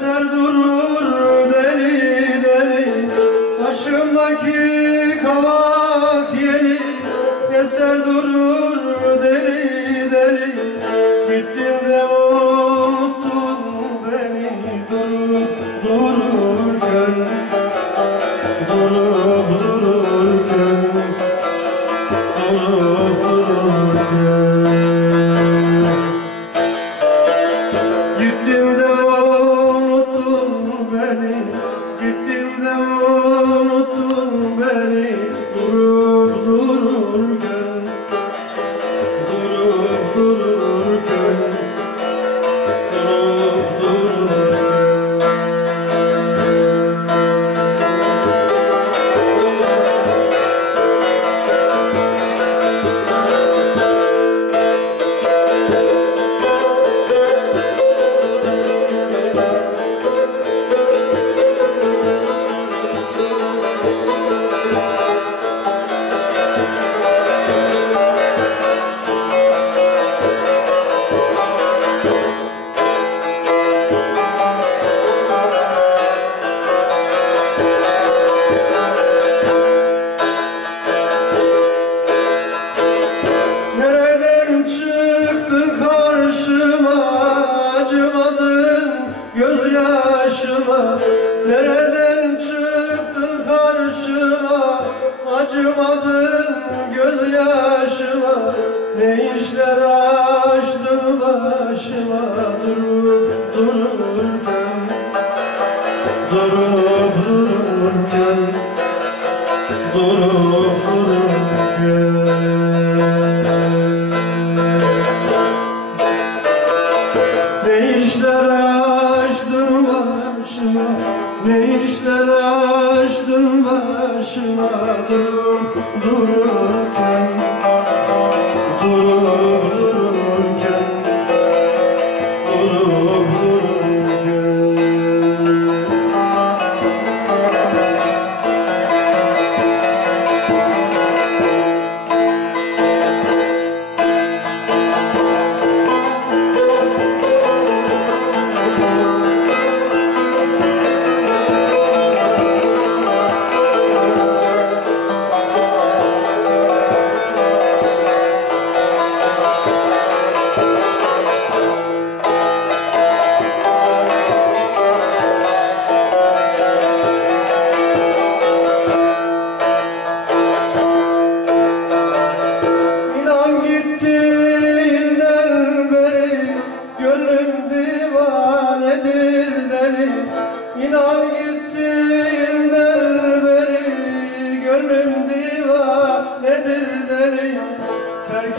Eser durur deli deli. Başımdaki kavak yeli Eser durur deli deli. Gittin de unuttun beni? Durur durur Nereden çıktın karşıma? Acımadın gözyaşıma. Ne işler açtın başıma? Durup dururken Durup dururken Durup dururken Ne işler açtın başıma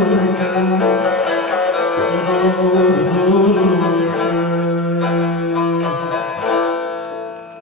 Lord.